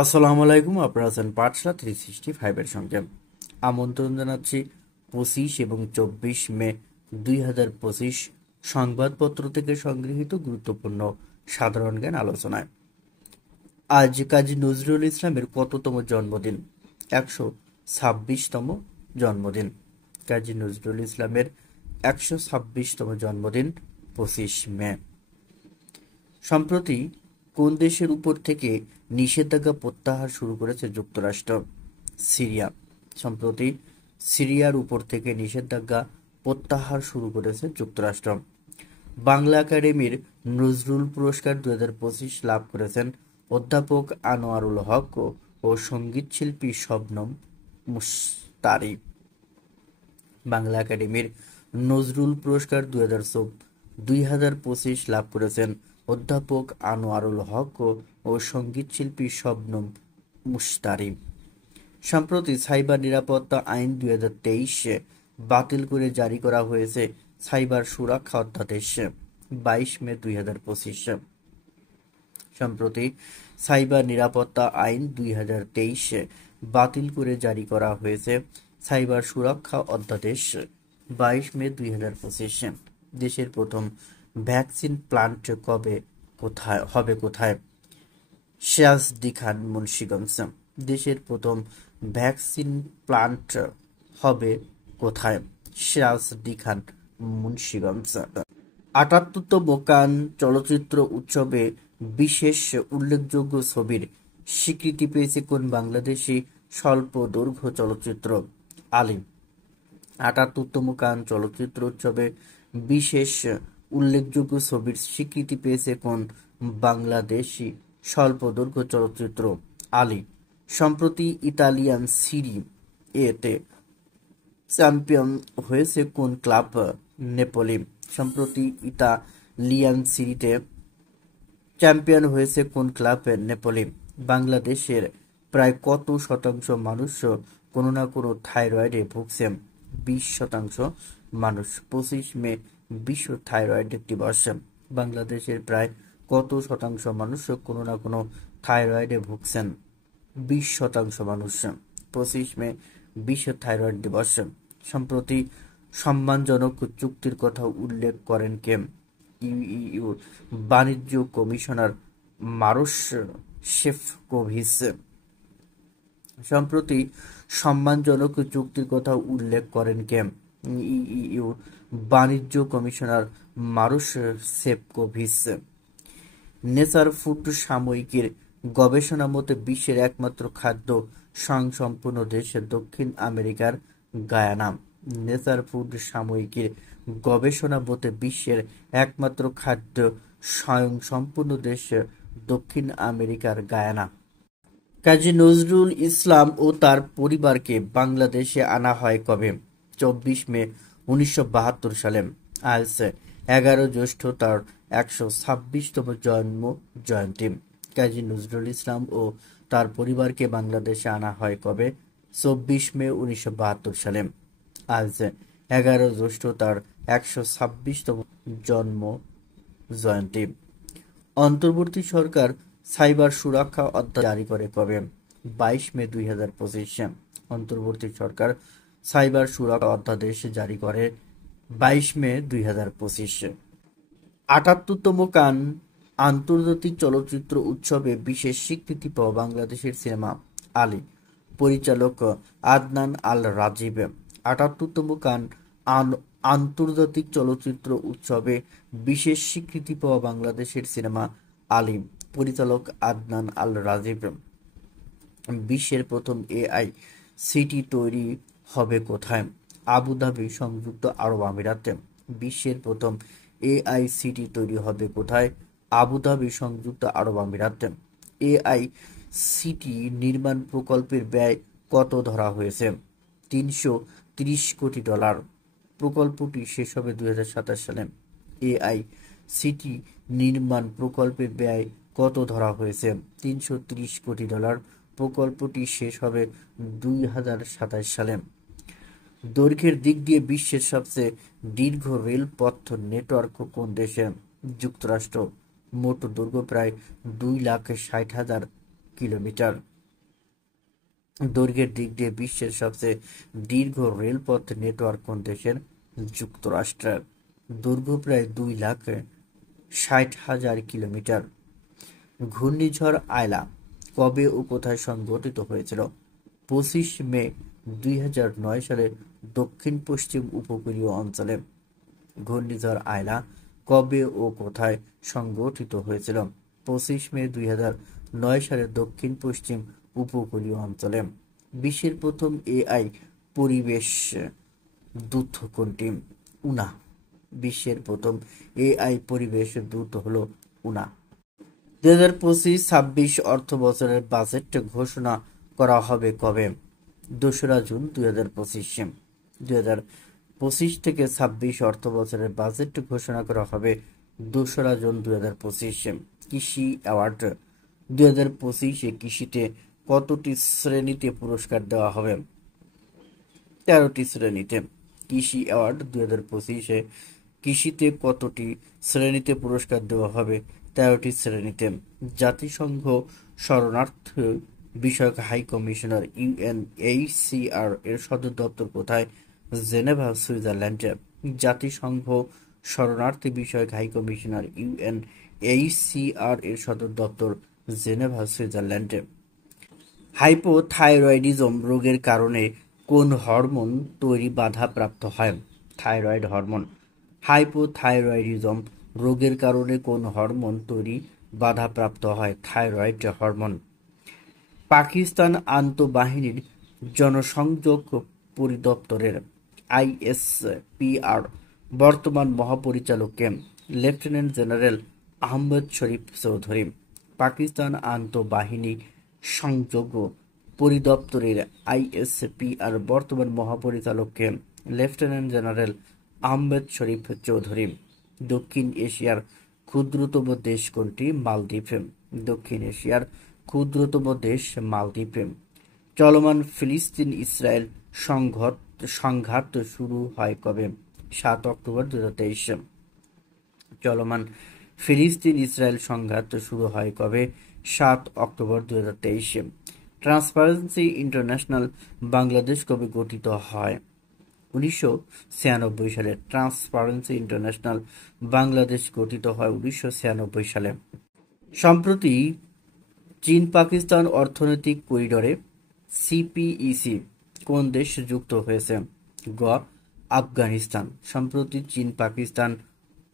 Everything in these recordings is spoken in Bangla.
আসসালামু আলাইকুম। আপনারা আছেন পাঠশালা 365 এর সঙ্গে। আমন্ত্রণ জানাচ্ছি 25 এবং 24 মে 2025 সংবাদপত্র থেকে সংগৃহীত গুরুত্বপূর্ণ সাধারণ জ্ঞান আলোচনায়। আজ কাজী নজরুল ইসলামের কততম জন্মদিন? 126তম জন্মদিন। কাজী নজরুল ইসলামের 126তম জন্মদিন 25 মে। সম্প্রতি কোন দেশের উপর থেকে নিষেধাজ্ঞা প্রত্যাহার শুরু করেছে যুক্তরাষ্ট্র? সিরিয়া। সম্প্রতি সিরিয়ার উপর থেকে নিষেধাজ্ঞা প্রত্যাহার শুরু করেছে যুক্তরাষ্ট্র। বাংলা একাডেমির নজরুল পুরস্কার 2025 লাভ করেছেন অধ্যাপক আনোয়ারুল হক ও সঙ্গীতশিল্পী শবনম মুশতারি। বাংলা একাডেমির নজরুল পুরস্কার 2025 লাভ করেছেন অধ্যাপক আনোয়ারুল হক ও সঙ্গীতশিল্পী শবনম মুশতারি। সম্প্রতি সাইবার নিরাপত্তা আইন 2023 বাতিল করে জারি করা হয়েছে সাইবার সুরক্ষা অধ্যাদেশ 22 মে 2025। সম্প্রতি সাইবার নিরাপত্তা আইন 2023 বাতিল করে জারি করা হয়েছে সাইবার সুরক্ষা অধ্যাদেশ 22 মে 2025। দেশের প্রথম ভ্যাকসিন প্লান্ট কোথায়? সিরাজদি খান, মুন্সিগঞ্জ। দেশের প্রথম ভ্যাকসিন প্লান্ট হবে কোথায়? সিরাজদি খান, মুন্সিগঞ্জ। ৭৮তম কান চলচ্চিত্র উৎসবে বিশেষ উল্লেখযোগ্য ছবির স্বীকৃতি পেয়েছে কোন বাংলাদেশি স্বল্প দৈর্ঘ্য চলচ্চিত্র? আলী। ৭৮তম কান চলচ্চিত্র উৎসবে বিশেষ উল্লেখযোগ্য ছবির স্বীকৃতি পেয়েছে কোন বাংলাদেশি স্বল্প দৈর্ঘ্য চলচ্চিত্র? আলী। সম্প্রতি ইতালিয়ান সিরি এতে চ্যাম্পিয়ন হয়েছে কোন ক্লাব? নেপোলি। সম্প্রতি ইতালিয়ান সিরিতে চ্যাম্পিয়ন হয়েছে কোন ক্লাব? নেপোলি। বাংলাদেশের প্রায় কত শতাংশ মানুষ কোনো না কোনো থাইরয়েডে ভুগছে? 20% মানুষ। 25 মে বিশ্ব থাইরয়েড দিবস। বাংলাদেশের প্রায় কত শতাংশ মানুষ কোনো না কোনো থাইরয়েডে ভুগছেন? 20% মানুষ। 25 মে বিশ্ব থাইরয়েড দিবস। সম্প্রতি সম্মানজনক চুক্তির কথা উল্লেখ করেন কে? ইউ বাণিজ্য কমিশনার মারোস শেফকোভিচ। সম্প্রতি সম্মানজনক চুক্তির কথা উল্লেখ করেন কে? ইউ বাণিজ্য কমিশনার মারোস শেফকোভিচ। নেচার ফুড সাময়িকীর গবেষণা মতে বিশ্বের একমাত্র খাদ্য স্বয়ংসম্পূর্ণ দেশ দক্ষিণ আমেরিকার গায়ানা। নেচার ফুড সাময়িকীর গবেষণা মতে বিশ্বের একমাত্র খাদ্য স্বয়ংসম্পূর্ণ দেশ দক্ষিণ আমেরিকার গায়ানা। কাজী নজরুল ইসলাম ও তার পরিবারকে বাংলাদেশে আনা হয় কবে? 24 মে 1972 সালে। আজ 11 জ্যৈষ্ঠ তার 126তম জন্ম জয়ন্তী। কাজী নজরুল ইসলাম ও তার পরিবারকে বাংলাদেশে আনা হয় কবে? 24 মে 1972 সালে। আজ 11 জ্যৈষ্ঠ তার 126তম জন্ম জয়ন্তী। অন্তর্বর্তী সরকার সাইবার সুরক্ষা অধ্যাদেশ জারি করে কবে? 22 মে 2025। অন্তর্বর্তী সরকার সাইবার সুরক্ষা অধ্যাদেশ জারি করে 22 মে 2025। ৭৮তম কান আন্তর্জাতিক চলচ্চিত্র উৎসবে বিশেষ স্বীকৃতি পাওয়া বাংলাদেশের সিনেমা? আলী। পরিচালক আদনান আল রাজীব। ৭৮তম কান আন্তর্জাতিক চলচ্চিত্র উৎসবে বিশেষ স্বীকৃতি পাওয়া বাংলাদেশের সিনেমা? আলী। পরিচালক আদনান আল রাজীব। বিশ্বের প্রথম এআইসিটি তৈরি হবে কোথায়? আবুধাবি, সংযুক্ত আরব আমিরাতে। বিশ্বের প্রথম এআইসিটি তৈরি হবে কোথায়? আবুধাবি, সংযুক্ত আরব আমিরাতে। এআইসিটি নির্মাণ প্রকল্পের ব্যয় কত ধরা হয়েছে? $330 কোটি। প্রকল্পটি শেষ হবে 2027 সালে। এআইসিটি নির্মাণ প্রকল্পের ব্যয় কত ধরা হয়েছে? $330 কোটি। প্রকল্পটি শেষ হবে 2027 সালে। দৈর্ঘ্যের দিক দিয়ে বিশ্বের সবচেয়ে দীর্ঘ রেলপথ নেটওয়ার্ক কোন দেশে? যুক্তরাষ্ট্র। মোট দৈর্ঘ্য প্রায় 2,60,000 কিলোমিটার। দৈর্ঘ্যের দিক দিয়ে বিশ্বের সবচেয়ে দীর্ঘ রেলপথ নেটওয়ার্ক কোন দেশের? যুক্তরাষ্ট্রের। দৈর্ঘ্য প্রায় 2,60,000 কিলোমিটার। ঘূর্ণিঝড় আয়লা কবে ও কোথায় সংঘটিত হয়েছিল? 25 মে 2009 সালে দক্ষিণ পশ্চিম উপকূলীয় অঞ্চলে। ঘূর্ণিঝড় আয়লা কবে ও কোথায় সংঘটিত হয়েছিল? 25 মে 2009 সালে দক্ষিণ পশ্চিম উপকূলীয় অঞ্চলে। বিশ্বের প্রথম এআই পরিবেশ দূত কোনটি? উনা। বিশ্বের প্রথম এআই পরিবেশ দূত হলো উনা। 2025-26 অর্থ বছরের বাজেট ঘোষণা করা হবে কবে? 2রা জুন 2025। 2025 থেকে 26 অর্থ বছরের বাজেট ঘোষণা করা হবে 2রা জুন 2025। কৃষি অ্যাওয়ার্ড 2025-এ কৃষিতে কতটি শ্রেণীতে পুরস্কার দেওয়া হবে? 13টি শ্রেণীতে। কৃষি অ্যাওয়ার্ড 2025-এ কৃষিতে কতটি শ্রেণীতে পুরস্কার দেওয়া হবে? 13টি শ্রেণীতে। জাতিসংঘ শরণার্থী বিষয়ক হাই কমিশনার ইউএনএইচসিআর এর সদর দপ্তর কোথায়? জেনেভা, সুইজারল্যান্ডে। জাতিসংঘ শরণার্থী বিষয়ক হাই কমিশনার ইউএনএইচসিআর এর সদর দপ্তর জেনেভা, সুইজারল্যান্ডে। হাইপোথাইরয়েডিজম রোগের কারণে কোন হরমোন তৈরি বাধাপ্রাপ্ত হয়? Thyroid hormone. হাইপোথাইরয়েডিজম রোগের কারণে কোন হরমোন তৈরি বাধাপ্রাপ্ত হয়? Thyroid hormone. পাকিস্তান আন্তঃবাহিনীর জনসংযোগ পরিদপ্তরের আইএসপিআর বর্তমান মহাপরিচালক কে? লেফটেন্যান্ট জেনারেল আহমদ শরীফ চৌধুরী। পাকিস্তান আন্তঃবাহিনী সংযোগ পরিদপ্তরের আইএসপিআর বর্তমান মহাপরিচালক কে? লেফটেন্যান্ট জেনারেল আহমেদ শরীফ চৌধুরী। দক্ষিণ এশিয়ার ক্ষুদ্রতম দেশ কোনটি? মালদ্বীপ। দক্ষিণ এশিয়ার ক্ষুদ্রতম দেশ মালদ্বীপ। চলমান ফিলিস্তিন ইসরায়েল সংঘাত শুরু হয় কবে? 7 অক্টোবর 2023। চলমান ফিলিস্তিন ইসরায়েল সংঘাত শুরু হয় কবে? 7 অক্টোবর 2023। ট্রান্সপারেন্সি ইন্টারন্যাশনাল বাংলাদেশ কবে গঠিত হয়? 1996 সালে। ট্রান্সপারেন্সি ইন্টারন্যাশনাল বাংলাদেশ গঠিত হয় 1996 সালে। সম্প্রতি চীন পাকিস্তান অর্থনৈতিক করিডোরে সিপিইসি কোন দেশ যুক্ত হয়েছে? গ. আফগানিস্তান। সম্প্রতি চীন পাকিস্তান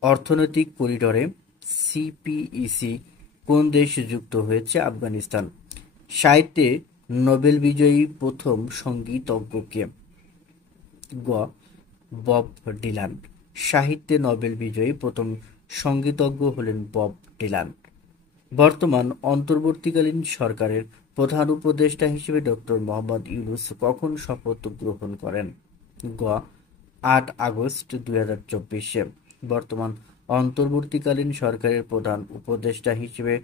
অর্থনৈতিক করিডোরে সিপিইসি কোন দেশ যুক্ত হয়েছে? আফগানিস্তান। সাহিত্যে নোবেল বিজয়ী প্রথম সঙ্গীতজ্ঞ কে? গ. Bob Dylan. সাহিত্যে নোবেল বিজয়ী প্রথম সঙ্গীতজ্ঞ হলেন বব ডিলান। বর্তমান অন্তর্বর্তীকালীন সরকারের প্রধান উপদেষ্টা হিসেবে ডক্টর মোহাম্মদ ইউনূস কখন শপথ গ্রহণ করেন? গ. 8 আগস্ট 2024। বর্তমান অন্তর্বর্তীকালীন সরকারের প্রধান উপদেষ্টা হিসেবে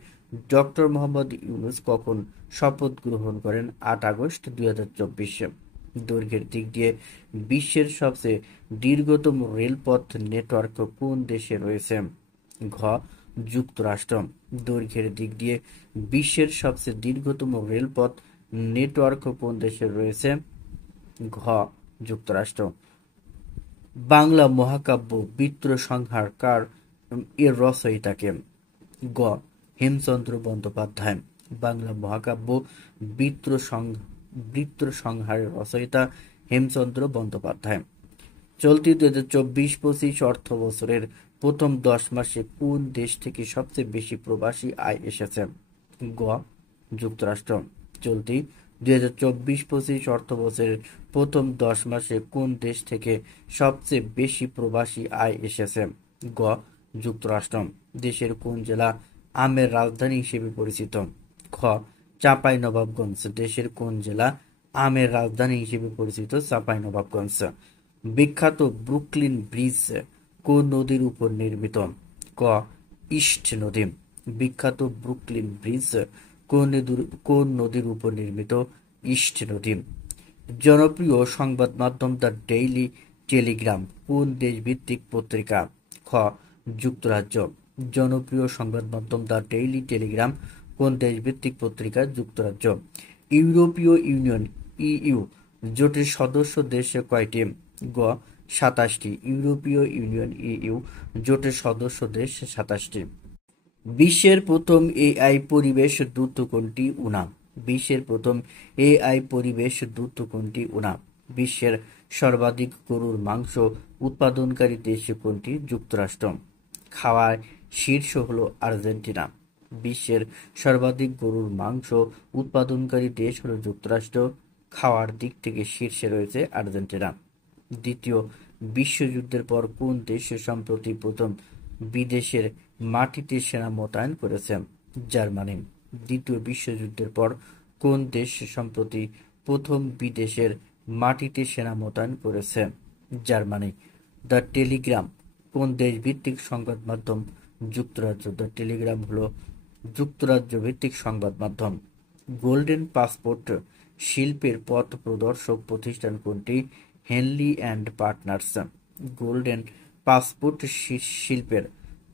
ডক্টর মোহাম্মদ ইউনূস কখন শপথ গ্রহণ করেন? 8 আগস্ট 2024। দৈর্ঘ্যের দিক দিয়ে বিশ্বের সবচেয়ে দীর্ঘতম রেলপথ নেটওয়ার্ক কোন দেশে রয়েছে? ঘ. যুক্তরাষ্ট্র। দৈর্ঘ্যের দিক দিয়ে বিশ্বের সবচেয়ে দীর্ঘতম রেলপথ নেটওয়ার্ক কোন দেশে রয়েছে? ঘ. যুক্তরাষ্ট্র। বাংলা মহাকাব্য বৃত্রসংহার কার এর রচয়িতাকে? গ. হেমচন্দ্র বন্দ্যোপাধ্যায়। বাংলা মহাকাব্য বৃত্রসংহারের রচয়িতা হেমচন্দ্র বন্দ্যোপাধ্যায়। চলতি 2024-25 অর্থ বছরের প্রথম 10 মাসে কোন দেশ থেকে সবচেয়ে বেশি প্রবাসী আয় এসেছে? গ. যুক্তরাষ্ট্র। চলতি 2024-25 অর্থ বছরের প্রথম 10 মাসে কোন দেশ থেকে সবচেয়ে বেশি প্রবাসী আয় এসেছে? গ. যুক্তরাষ্ট্র। দেশের কোন জেলা আমের রাজধানী হিসেবে পরিচিত? খ. চাঁপাইনবাবগঞ্জ। দেশের কোন জেলা আমের রাজধানী হিসেবে পরিচিত? চাঁপাইনবাবগঞ্জ। বিখ্যাত ব্রুকলিন ব্রিজ কোন নদীর উপর নির্মিত? ক. ইস্ট নদী। বিখ্যাত ব্রুকলিন ব্রিজ কোন নদীর উপর নির্মিত? ইস্ট নদী। জনপ্রিয় সংবাদ মাধ্যম দ্য ডেইলি টেলিগ্রাম কোন দেশভিত্তিক পত্রিকা? খ. যুক্তরাজ্য। জনপ্রিয় সংবাদ মাধ্যম দ্য ডেইলি টেলিগ্রাম কোন দেশভিত্তিক পত্রিকা? যুক্তরাজ্য। ইউরোপীয় ইউনিয়ন ইইউ জোটের সদস্য দেশ কয়টি? গ ২৭টি। ইউরোপীয় ইউনিয়ন ইইউ জোটের সদস্য দেশ ২৭টি। বিশ্বের প্রথম এআই পরিবেশ দূত কোনটি? উনা। বিশ্বের প্রথম এআই পরিবেশ দূত কোনটি? উনা। বিশ্বের সর্বাধিক গরুর মাংস উৎপাদনকারী দেশ কোনটি? যুক্তরাষ্ট্র। খাওয়ায় শীর্ষ হলো আর্জেন্টিনা। বিশ্বের সর্বাধিক গরুর মাংস উৎপাদনকারী দেশ হলো যুক্তরাষ্ট্র। খাওয়ার দিক থেকে শীর্ষে রয়েছে আর্জেন্টিনা। দ্বিতীয় বিশ্বযুদ্ধের পর কোন দেশ সম্প্রতি প্রথম বিদেশের মাটিতে সেনা মোতায়েন করেছে? জার্মানি। দ্বিতীয় বিশ্বযুদ্ধের পর কোন দেশ সম্প্রতি প্রথম বিদেশের মাটিতে সেনা মোতায়েন করেছে? জার্মানি। দ্য টেলিগ্রাম কোন দেশ ভিত্তিক সংবাদ মাধ্যম? যুক্তরাজ্য। দ্য টেলিগ্রাম হলো যুক্তরাজ্য ভিত্তিক সংবাদ মাধ্যম। গোল্ডেন পাসপোর্ট শিল্পের পথ প্রদর্শক প্রতিষ্ঠান কোনটি? Henley and partners. Golden passport শিল্পের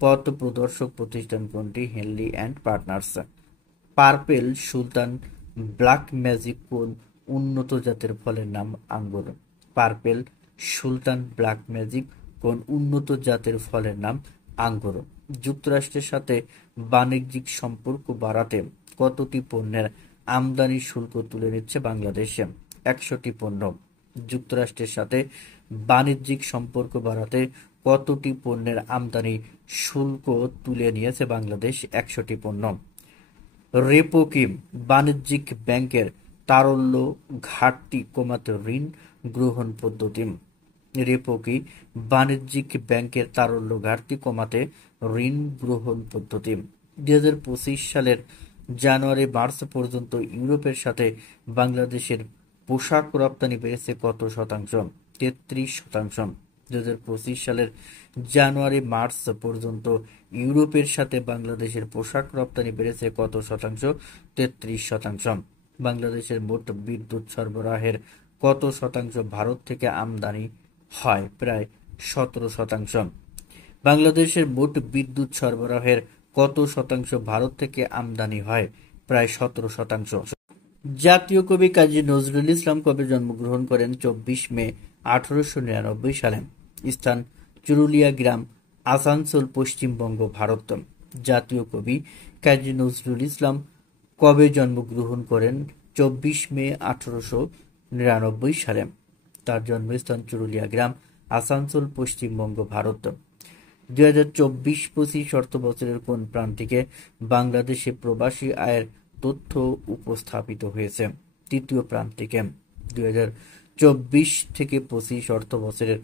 পথ প্রদর্শক প্রতিষ্ঠান কোনটি? Henley and partners. Purple Sultan black magic কোন উন্নত জাতের ফলের নাম? আঙ্গুর। পার্পেল সুলতান ব্ল্যাক ম্যাজিক কোন উন্নত জাতের ফলের নাম? আঙ্গুর। যুক্তরাষ্ট্রের সাথে বাণিজ্যিক সম্পর্ক বাড়াতে কতটি পণ্যের আমদানি শুল্ক তুলে নিচ্ছে বাংলাদেশে? ১০০টি পণ্য। যুক্তরাষ্ট্রের সাথে বাণিজ্যিক সম্পর্ক বাড়াতে কতটি পণ্যের আমদানি শুল্ক তুলে নিয়েছে বাংলাদেশ? ১০০টি পণ্য। রেপো কি? বাণিজ্যিক ব্যাংকের তারল্য ঘাটতি কমাতে ঋণ গ্রহণ পদ্ধতি। রেপো কি? বাণিজ্যিক ব্যাংকের তারল্য ঘাটতি কমাতে ঋণ গ্রহণ পদ্ধতি। ২০২৫ সালের জানুয়ারি-মার্চ পর্যন্ত ইউরোপের সাথে বাংলাদেশের পোশাক রপ্তানি বেড়েছে কত শতাংশ? ৩৩%। ২০২৫ সালের জানুয়ারি-মার্চ পর্যন্ত ইউরোপের সাথে বাংলাদেশের পোশাক রপ্তানি বেড়েছে কত শতাংশ? ৩৩%। বাংলাদেশের মোট বিদ্যুৎ সরবরাহের কত শতাংশ ভারত থেকে আমদানি হয়? প্রায় ১৭%। বাংলাদেশের মোট বিদ্যুৎ সরবরাহের কত শতাংশ ভারত থেকে আমদানি হয়? প্রায় ১৭%। জাতীয় কবি কাজী নজরুল ইসলাম কবে জন্মগ্রহণ করেন? ২৪ মে ১৮৯৯ সালে। স্থান চুরুলিয়া গ্রাম, আসানসোল, পশ্চিমবঙ্গ, ভারত। জাতীয় কবি কাজী নজরুল ইসলাম কবে জন্মগ্রহণ করেন? ২৪ মে ১৮৯৯ সালে। তার জন্মস্থান চুরুলিয়া গ্রাম, আসানসোল, পশ্চিমবঙ্গ, ভারত। ২০২৪-২৫ অর্থবছরের কোন প্রান্তিকে বাংলাদেশে প্রবাসী আয়ের তথ্য উপস্থাপিত হয়েছে? তৃতীয় প্রান্তিকে। ২০২৪-২৫ অর্থবছরের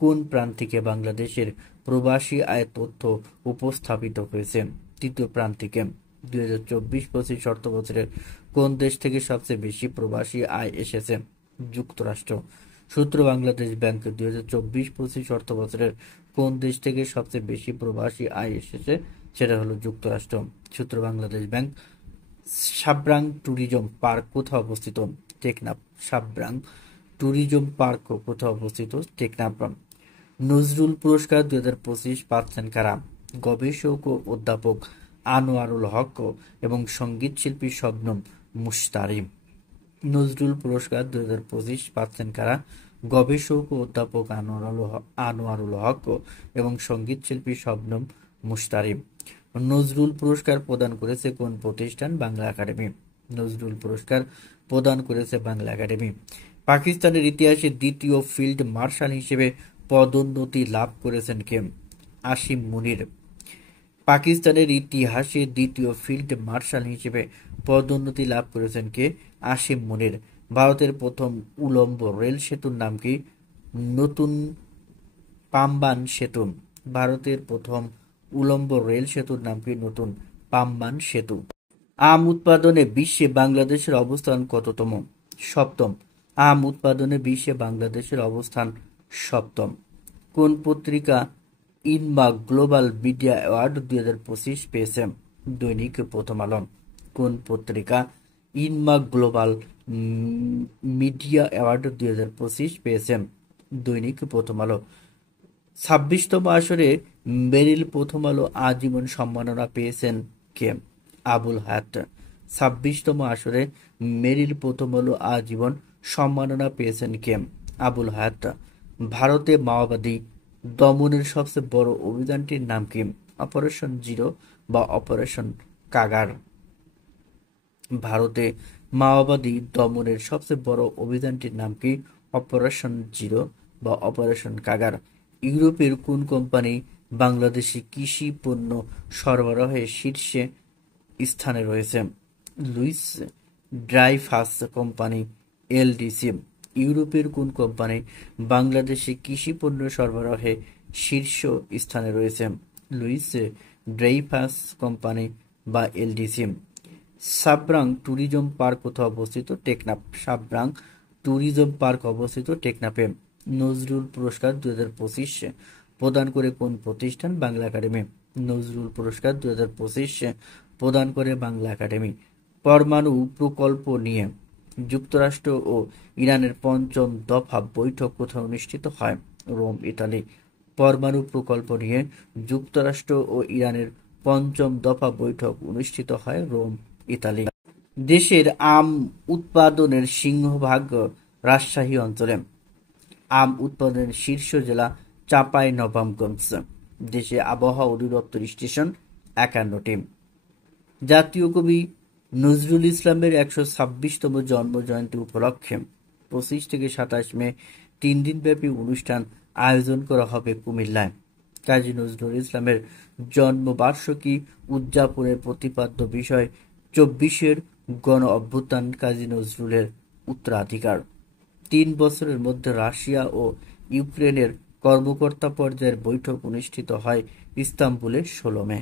কোন প্রান্তিকে বাংলাদেশের প্রবাসী আয়ের তথ্য উপস্থাপিত হয়েছে? তৃতীয় প্রান্তিকে। ২০২৪-২৫ অর্থবছরের কোন দেশ থেকে সবচেয়ে বেশি প্রবাসী আয় এসেছে? যুক্তরাষ্ট্র। সূত্র বাংলাদেশ ব্যাংক। ২০২৪-২৫ অর্থবছরের কোন দেশ থেকে সবচেয়ে বেশি প্রবাসী আয় এসেছে? সেটা হলো যুক্তরাষ্ট্র। সূত্র বাংলাদেশ ব্যাংক। সাব্রাং ট্যুরিজম পার্ক কোথায় অবস্থিত? টেকনাফ। সাব্রাং ট্যুরিজম পার্ক কোথায় অবস্থিত? টেকনাফ। নজরুল পুরস্কার ২০২৫ পাচ্ছেন কারা? গবেষক ও অধ্যাপক আনোয়ারুল হক এবং সঙ্গীত শিল্পী শবনম মুশতারি। নজরুল পুরস্কার ২০২৫ পাচ্ছেন কারা? গবেষক ও অধ্যাপক আনোয়ারুল হক এবং সঙ্গীত শিল্পী শবনম মুশতারি। নজরুল পুরস্কার প্রদান করেছে কোন প্রতিষ্ঠান? বাংলা একাডেমি। নজরুল পুরস্কার প্রদান করেছে বাংলা একাডেমি। পাকিস্তানের ইতিহাসে দ্বিতীয় ফিল্ড মার্শাল হিসেবে পদোন্নতি লাভ করেছেন কে? আসিম মুনির। পাকিস্তানের ইতিহাসে দ্বিতীয় ফিল্ড মার্শাল হিসেবে পদোন্নতি লাভ করেছেন কে? আসিম মুনির। ভারতের প্রথম উলম্ব রেল সেতুর নাম কি? নতুন পাম্বান সেতু। ভারতের প্রথম উলম্ব রেল সেতুর নাম কি? নতুন পাম্বান সেতু। আম উৎপাদনে বিশ্বে বাংলাদেশের অবস্থান কততম? সপ্তম। আম উৎপাদনে বিশ্বে বাংলাদেশের অবস্থান সপ্তম। কোন পত্রিকা ইনমা গ্লোবাল মিডিয়া অ্যাওয়ার্ড ২০২৫ পেয়েছে? দৈনিক প্রথম আলো। কোন পত্রিকা ইনমা গ্লোবাল মিডিয়া অ্যাওয়ার্ড ২০২৫ পেয়েছে? দৈনিক প্রথম আলো। ২৬তম আসরে মেরিল প্রথম আলো আজীবন সম্মাননা পেয়েছেন কে? আবুল হায়াত। 26তম আসরে মেরিল প্রথম আলো আজীবন সম্মাননা পেয়েছেন কে? আবুল হায়াত। ভারতে মাওবাদী দমনের সবচেয়ে বড় অভিযানটির নাম কি? অপারেশন জিরো বা অপারেশন কাগার। ভারতে মাওবাদী দমনের সবচেয়ে বড় অভিযানটির নাম কি? অপারেশন জিরো বা অপারেশন কাগার। ইউরোপের কোন কোম্পানি বাংলাদেশি কৃষি পণ্য সরবরাহে শীর্ষে স্থানে রয়েছে? Louis Dreyfus company LDC. ইউরোপের কোন কোম্পানি বাংলাদেশে কৃষি পণ্য সরবরাহে শীর্ষ স্থানে রয়েছে? লুইস ড্রাইফাস কোম্পানি বা এলডিসি। সাব্রাং ট্যুরিজম পার্ক কোথায় অবস্থিত? টেকনাফ। সাব্রাং ট্যুরিজম পার্ক অবস্থিত টেকনাফে। নজরুল পুরস্কার 2025 প্রদান করে কোন প্রতিষ্ঠান? বাংলা একাডেমি। নজরুল পুরস্কার 2025 প্রদান করে বাংলা একাডেমি। পরমাণু প্রকল্প নিয়ে যুক্তরাষ্ট্র ও ইরানের পঞ্চম দফা বৈঠক কোথায় অনুষ্ঠিত হয়? Rome, Italy. পরমাণু প্রকল্প নিয়ে যুক্তরাষ্ট্র ও ইরানের পঞ্চম দফা বৈঠক অনুষ্ঠিত হয় রোম, ইতালি। দেশের আম উৎপাদনের সিংহভাগ রাজশাহী অঞ্চলে। আম উৎপাদনের শীর্ষ জেলা চাঁপাইনবাবগঞ্জ। দেশে আবহাওয়া অধিদপ্তর স্টেশন 51টি। জাতীয় কবি নজরুল ইসলামের 126তম জন্মজয়ন্তী উপলক্ষে 25 থেকে 27 মে 3 দিনব্যাপী অনুষ্ঠান আয়োজন করা হবে কুমিল্লায়। কাজী নজরুল ইসলামের জন্মবার্ষিকী উদযাপনের প্রতিপাদ্য বিষয় 24-এর গণ অভ্যুত্থান, কাজী নজরুলের উত্তরাধিকার। 3 বছরের মধ্যে রাশিয়া ও ইউক্রেনের কর্মকর্তা পর্যায়ের বৈঠক অনুষ্ঠিত হয় ইস্তাম্বুলে 16 মে।